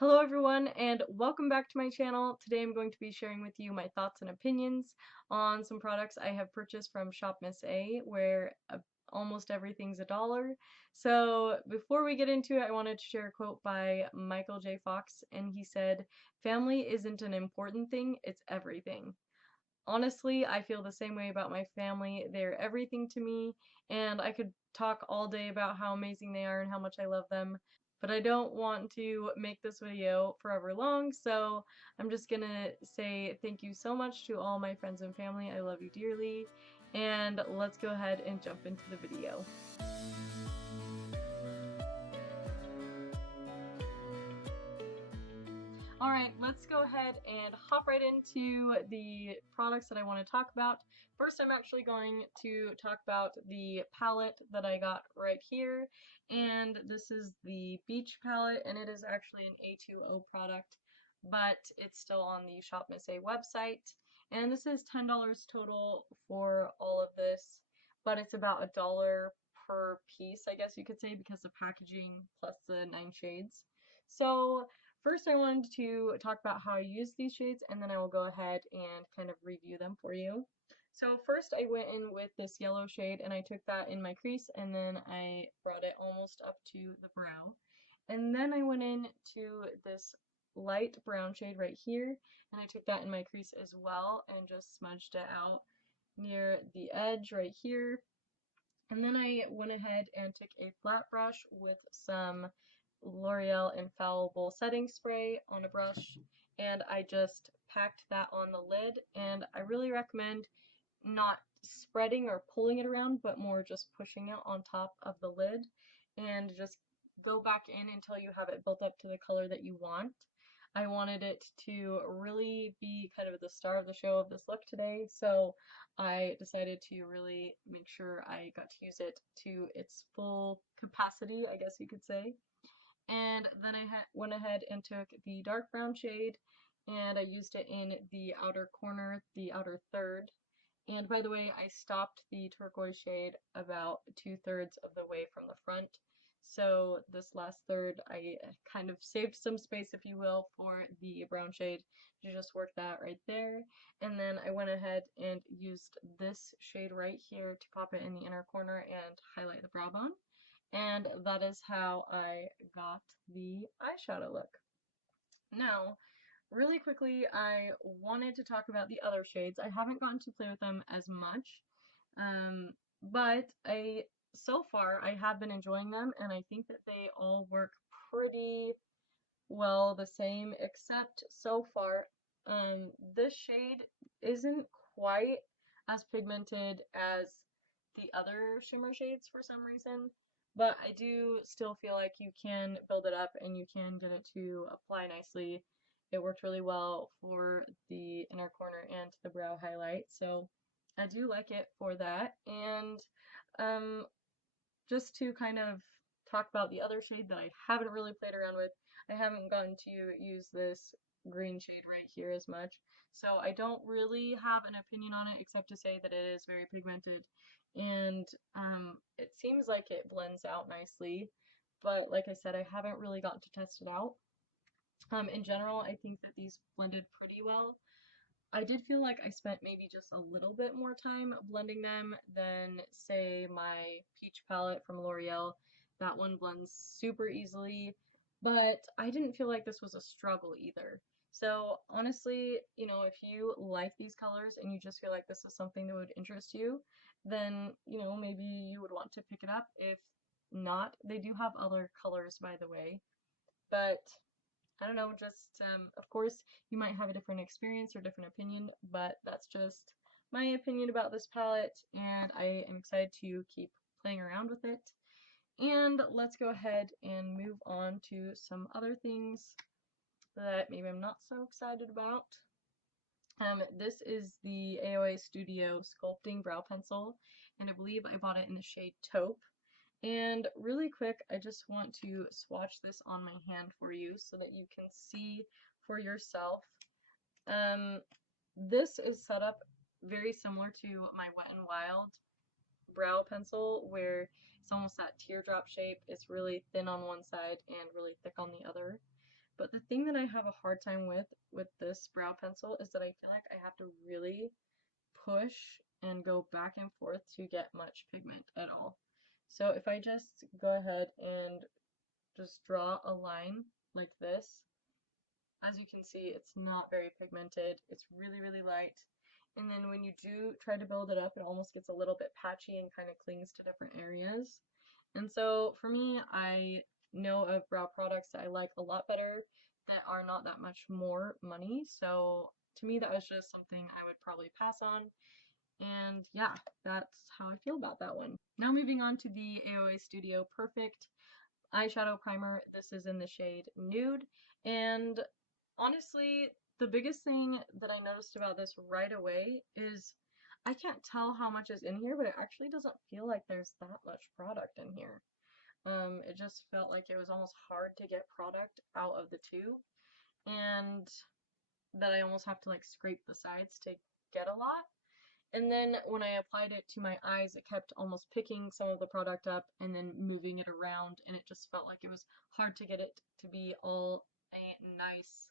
Hello everyone and welcome back to my channel. Today I'm going to be sharing with you my thoughts and opinions on some products I have purchased from Shop Miss A, where almost everything's $1. So before we get into it, I wanted to share a quote by Michael J. Fox, and he said, "Family isn't an important thing, it's everything." Honestly, I feel the same way about my family. They're everything to me, and I could talk all day about how amazing they are and how much I love them, but I don't want to make this video forever long, so I'm just gonna say thank you so much to all my friends and family. I love you dearly, and let's go ahead and jump into the video. Alright, let's go ahead and hop right into the products that I want to talk about. First, I'm actually going to talk about the palette that I got right here, and this is the Beach Palette, and it is actually an A2O product, but it's still on the Shop Miss A website, and this is $10 total for all of this, but it's about $1 per piece, I guess you could say, because of packaging plus the 9 shades. So first, I wanted to talk about how I use these shades, and then I will go ahead and kind of review them for you. So first, I went in with this yellow shade, and I took that in my crease, and then I brought it almost up to the brow. And then I went in to this light brown shade right here, and I took that in my crease as well, and just smudged it out near the edge right here. And then I went ahead and took a flat brush with some L'Oreal Infallible setting spray on a brush, and I just packed that on the lid. And I really recommend not spreading or pulling it around, but more just pushing it on top of the lid, and just go back in until you have it built up to the color that you want. I wanted it to really be kind of the star of the show of this look today, so I decided to really make sure I got to use it to its full capacity, I guess you could say. And then I went ahead and took the dark brown shade, and I used it in the outer corner, the outer third. And by the way, I stopped the turquoise shade about 2/3 of the way from the front. So this last third, I kind of saved some space, if you will, for the brown shade to just work that right there. And then I went ahead and used this shade right here to pop it in the inner corner and highlight the brow bone. And that is how I got the eyeshadow look. Now, really quickly, I wanted to talk about the other shades. I haven't gotten to play with them as much, but so far I have been enjoying them, and I think that they all work pretty well the same, except so far, this shade isn't quite as pigmented as the other shimmer shades for some reason, but I do still feel like you can build it up and you can get it to apply nicely. It worked really well for the inner corner and the brow highlight, so I do like it for that. And um, just to kind of talk about the other shade that I haven't really played around with, I haven't gotten to use this green shade right here as much, so I don't really have an opinion on it except to say that it is very pigmented, and it seems like it blends out nicely, but like I said, I haven't really gotten to test it out. In general, I think that these blended pretty well. I did feel like I spent maybe just a little bit more time blending them than, say, my peach palette from L'Oreal. That one blends super easily, but I didn't feel like this was a struggle either. So honestly, if you like these colors and you just feel like this is something that would interest you, then, maybe you would want to pick it up. If not, they do have other colors, by the way, but I don't know, just, of course, you might have a different experience or different opinion, but that's just my opinion about this palette, and I am excited to keep playing around with it. And let's go ahead and move on to some other things that maybe I'm not so excited about. This is the AOA Studio Sculpting Brow Pencil, and I believe I bought it in the shade Taupe. And really quick, I just want to swatch this on my hand for you so that you can see for yourself. This is set up very similar to my Wet n Wild brow pencil, where it's almost that teardrop shape. It's really thin on one side and really thick on the other. But the thing that I have a hard time with this brow pencil is that I feel like I have to really push and go back and forth to get much pigment at all. So if I just go ahead and just draw a line like this, as you can see, it's not very pigmented. It's really, really light. And then when you do try to build it up, it almost gets a little bit patchy and kind of clings to different areas. And so for me, I know of brow products that I like a lot better that are not that much more money. So to me, that was just something I would probably pass on. And yeah, that's how I feel about that one. Now moving on to the AOA Studio Perfect eyeshadow primer. This is in the shade Nude. And honestly, the biggest thing that I noticed about this right away is I can't tell how much is in here, but it actually doesn't feel like there's that much product in here. It just felt like it was almost hard to get product out of the tube, and that I almost have to like scrape the sides to get a lot. And then when I applied it to my eyes, it kept almost picking some of the product up and then moving it around, and it just felt like it was hard to get it to be all a nice,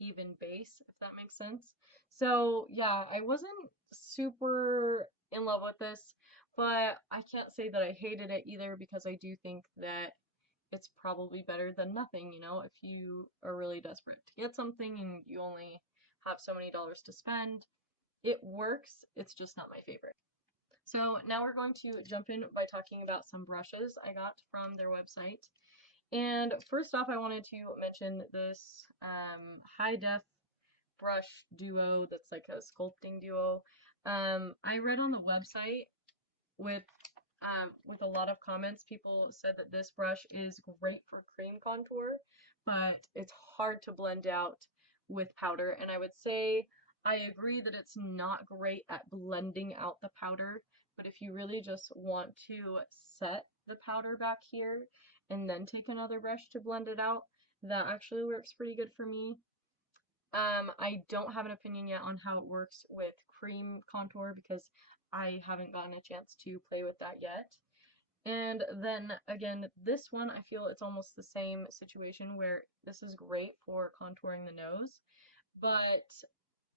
even base, if that makes sense. So yeah, I wasn't super in love with this, but I can't say that I hated it either because I do think that it's probably better than nothing, you know, if you are really desperate to get something and you only have so many dollars to spend. It works, it's just not my favorite. So now we're going to jump in by talking about some brushes I got from their website. And first off, I wanted to mention this high def brush duo that's like a sculpting duo. I read on the website with a lot of comments, people said that this brush is great for cream contour, but it's hard to blend out with powder. And I would say I agree that it's not great at blending out the powder, but if you really just want to set the powder back here and then take another brush to blend it out, that actually works pretty good for me. I don't have an opinion yet on how it works with cream contour because I haven't gotten a chance to play with that yet. And then again, this one, I feel it's almost the same situation where this is great for contouring the nose, but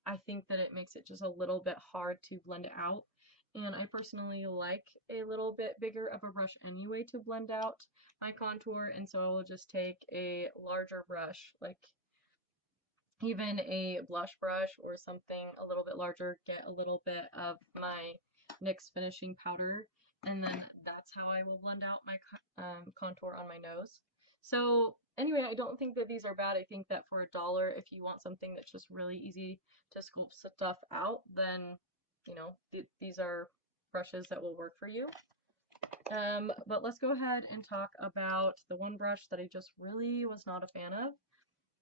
I think that it makes it just a little bit hard to blend it out. And I personally like a little bit bigger of a brush anyway to blend out my contour, and so I will just take a larger brush, like even a blush brush or something a little bit larger, get a little bit of my NYX finishing powder, and then that's how I will blend out my contour on my nose. So anyway, I don't think that these are bad. I think that for $1, if you want something that's just really easy to sculpt stuff out, then, you know, these are brushes that will work for you. But let's go ahead and talk about the one brush that I just really was not a fan of.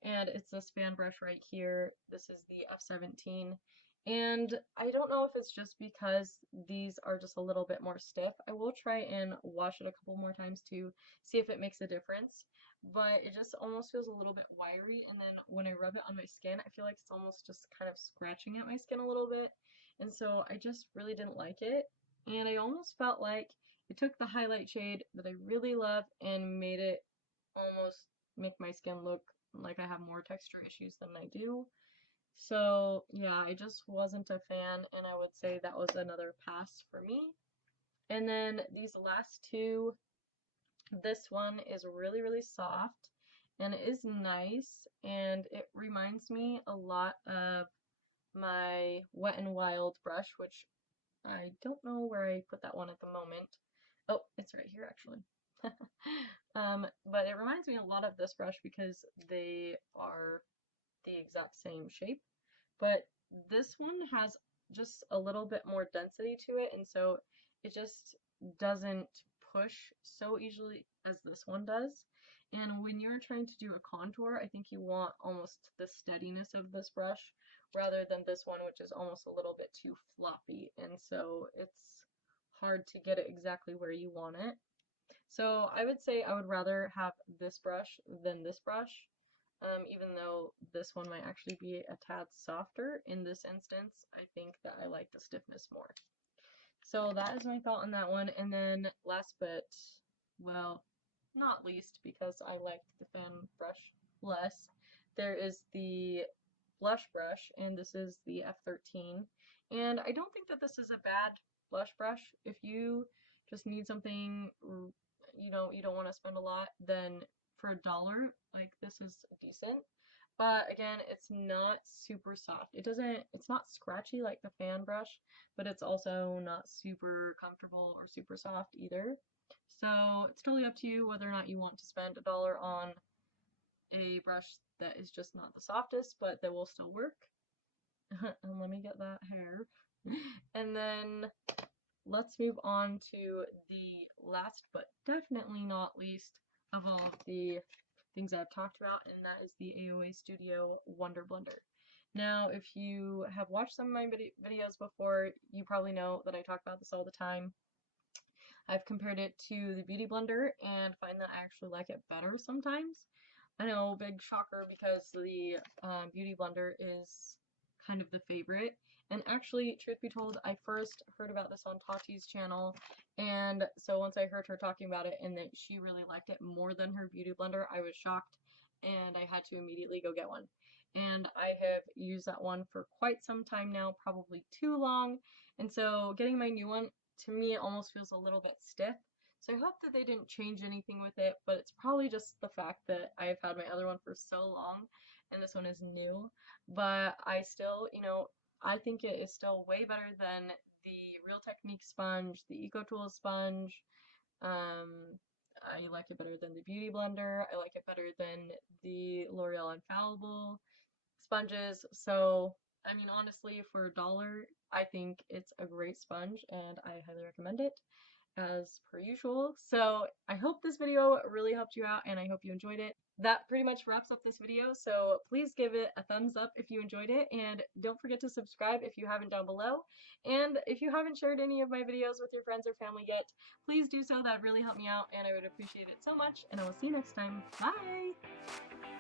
And it's this fan brush right here. This is the F17. And I don't know if it's just because these are just a little bit more stiff. I will try and wash it a couple more times to see if it makes a difference. But it just almost feels a little bit wiry, and then when I rub it on my skin, I feel like it's almost just kind of scratching at my skin a little bit. And so I just really didn't like it. And I almost felt like it took the highlight shade that I really love and made it almost make my skin look like I have more texture issues than I do. So yeah, I just wasn't a fan, and I would say that was another pass for me. And then these last two, this one is really, really soft, and it is nice, and it reminds me a lot of my Wet n Wild brush, which I don't know where I put that one at the moment. Oh, it's right here actually. But it reminds me a lot of this brush because they are the exact same shape, but this one has just a little bit more density to it, and so it just doesn't push so easily as this one does. And when you're trying to do a contour, I think you want almost the steadiness of this brush rather than this one, which is almost a little bit too floppy, and so it's hard to get it exactly where you want it. So I would say I would rather have this brush than this brush, even though this one might actually be a tad softer. In this instance, I think that I like the stiffness more. So that is my thought on that one. And then last but, well, not least, because I liked the fan brush less, there is the blush brush, and this is the F13. And I don't think that this is a bad blush brush. If you just need something, you know, you don't want to spend a lot, then for $1, like, this is decent. But again, it's not super soft. It's not scratchy like the fan brush, but it's also not super comfortable or super soft either. So it's totally up to you whether or not you want to spend $1 on a brush that is just not the softest, but that will still work. And let me get that hair. And then let's move on to the last but definitely not least of all of the things I've talked about, and that is the AOA Studio Wonder Blender. Now, if you have watched some of my videos before, you probably know that I talk about this all the time. I've compared it to the Beauty Blender and find that I actually like it better sometimes. I know, big shocker, because the Beauty Blender is kind of the favorite. And actually, truth be told, I first heard about this on Tati's channel, and so once I heard her talking about it and that she really liked it more than her Beauty Blender, I was shocked, and I had to immediately go get one. And I have used that one for quite some time now, probably too long, and so getting my new one, to me, it almost feels a little bit stiff. So I hope that they didn't change anything with it, but it's probably just the fact that I've had my other one for so long, and this one is new. But I still, you know, I think it is still way better than the Real Technique sponge, the Eco Tools sponge. I like it better than the Beauty Blender. I like it better than the L'Oreal Infallible sponges. So, I mean, honestly, for $1, I think it's a great sponge, and I highly recommend it, as per usual. So I hope this video really helped you out, and I hope you enjoyed it. That pretty much wraps up this video, so please give it a thumbs up if you enjoyed it, and don't forget to subscribe if you haven't down below. And if you haven't shared any of my videos with your friends or family yet, please do so. That would really help me out, and I would appreciate it so much, and I will see you next time. Bye!